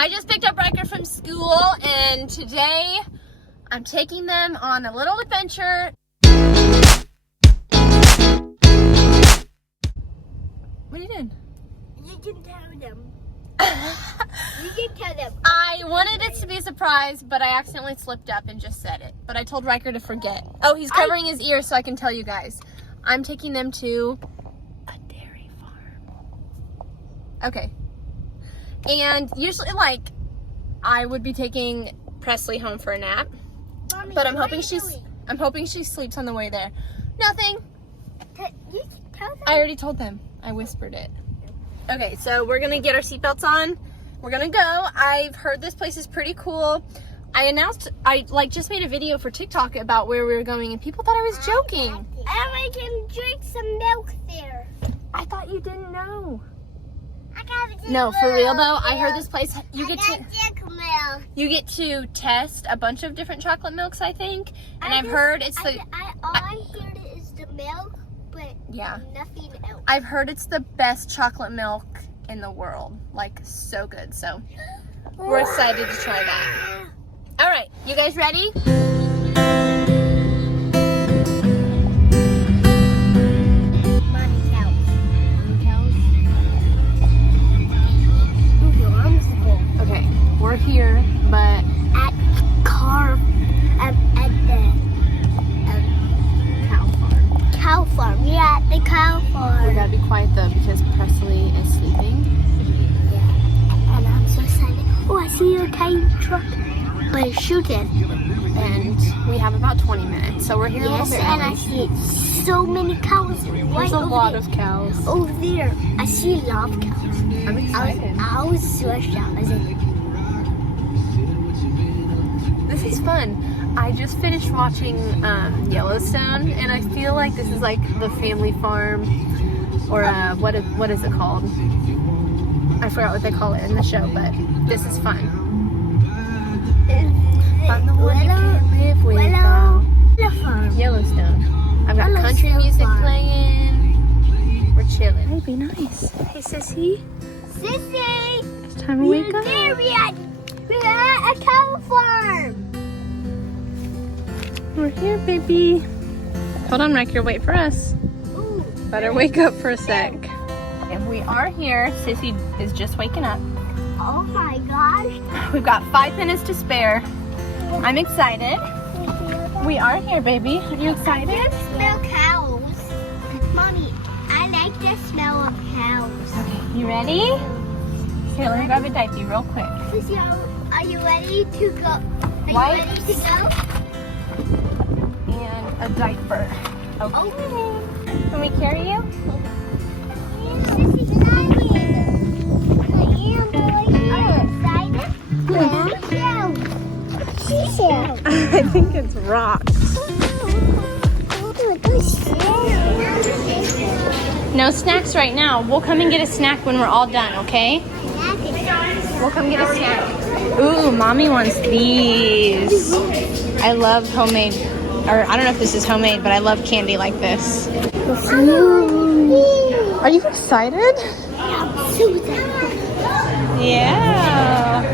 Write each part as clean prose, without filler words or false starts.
I just picked up Riker from school, and today I'm taking them on a little adventure. What are you doing? You can tell them. You can tell them. I wanted it to be a surprise, but I accidentally slipped up and just said it. But I told Riker to forget. Oh, he's covering his ears so I can tell you guys. I'm taking them to a dairy farm. Okay. And usually, like, I would be taking Presley home for a nap. Mommy, But I'm hoping she sleeps on the way there. Nothing. You can tell them. I already told them. I whispered it. Okay, so we're gonna get our seatbelts on. We're gonna go. I've heard this place is pretty cool. I just made a video for TikTok about where we were going, and people thought I was joking. And I can drink some milk there. I thought you didn't know. I got No, for real though. I heard this place. You get to test a bunch of different chocolate milks, I think. And I've heard it's the. All I heard is the milk, but yeah. nothing else. I've heard it's the best chocolate milk in the world. Like, so good. So we're excited to try that. All right, you guys ready? Okay, we're here, but at the cow farm. cow farm. Yeah, at the cow farm. We gotta be quiet though because Presley is sleeping. Yeah. And I'm so excited. Oh, I see your tiny truck. But it's shooting. And we have about 20 minutes, so we're here a little Yes, bit and early. I see so many cows. There's a lot of cows. Over there, I see a lot of cows. I'm excited. I was stressed out. I was like, This is fun. I just finished watching Yellowstone, and I feel like this is like the family farm, or what is it called? I forgot what they call it in the show, but this is fun. I'm the one you can live with. farm. Yellowstone. I've got country music playing. We're chilling. Hey, be nice. Hey, sissy. Sissy! It's time to wake up. We're at a cow farm. We're here, baby. Hold on, Riker. Wait for us. Ooh. Better wake up for a sec. And we are here. Sissy is just waking up. Oh my gosh. We've got 5 minutes to spare. I'm excited. We are here, baby. Are you excited? I can smell cows. Mommy, I like the smell of cows. Okay, you ready? Here, let me grab a diaper real quick. Sissy, are you ready to go? Are What? you ready to go? And a diaper. Okay. Okay. Can we carry you? Sissy, excited. I am, boy. Are you excited? Yeah. I think it's rocks. No snacks right now. We'll come and get a snack when we're all done, okay? We'll come get a snack. Ooh, mommy wants these. I love homemade, or I don't know if this is homemade, but I love candy like this. Are you excited? Yeah.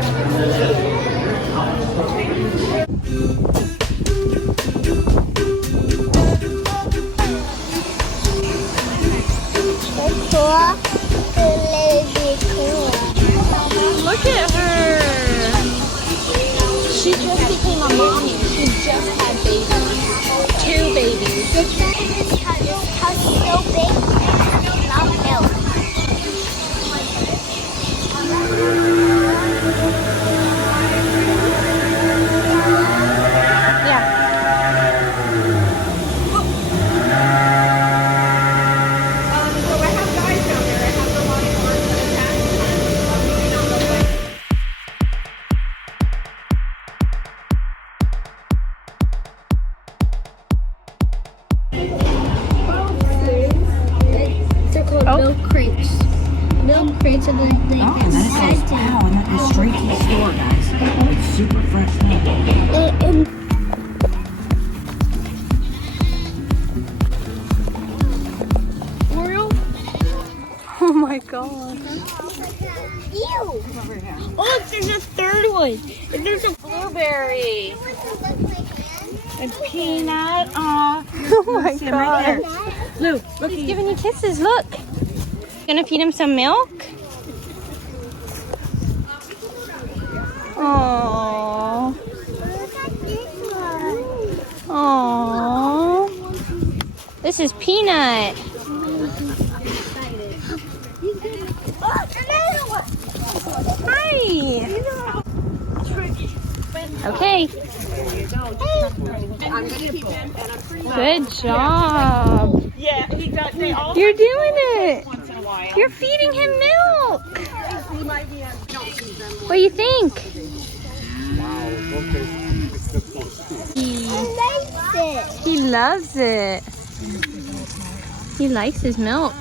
Look at her. She just became a mommy. She just had babies. 2 babies. This house is so big, it's not milk. Yeah. So I have guys down there. I have the line on the They're called milk crates. Milk crates are the Oh, and then it says, wow, and that is straight to the store, guys. It's super fresh milk. Oh my god. Ew! Oh, there's a one. And there's a Blueberry. And peanut. Aw. Oh my god. Blue, look. He's giving you kisses, look. Gonna feed him some milk? Aww. Aww. This is Peanut. Hi. Okay. Good job. Yeah, he got, they all You're doing it. once in a while. You're feeding him milk. What do you think? He loves it. He likes his milk.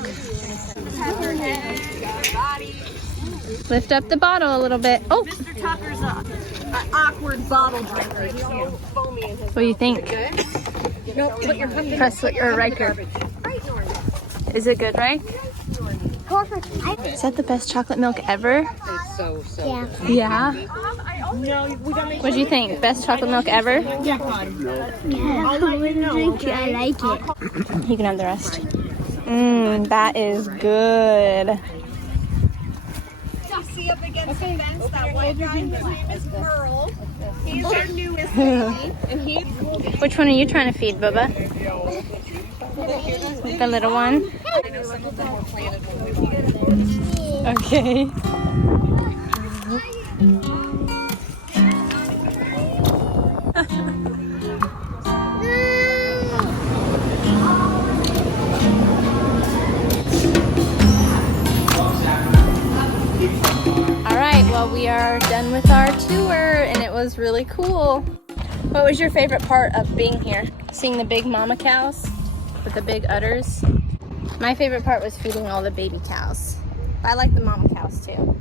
Lift up the bottle a little bit. Oh, Mr. Tucker's an awkward bottle drinker. He's so foamy in his. what do you think? No, put your pumpkin. Press what your Riker. Is it good, Rike? Is that the best chocolate milk ever? Yeah. Yeah. No, we gotta make What do you think? Best chocolate milk ever? Yeah. I like it. You can have the rest. Mmm, that is good. see up against the fence that white guy. His name is Merle. He's our newest baby, and he. Which one are you trying to feed, Bubba? The little one? I know some of them were planted when we wanted. Okay. Alright, well we are done with our tour and it was really cool. What was your favorite part of being here? Seeing the big mama cows with the big udders? My favorite part was feeding all the baby cows. I like the mama cows too.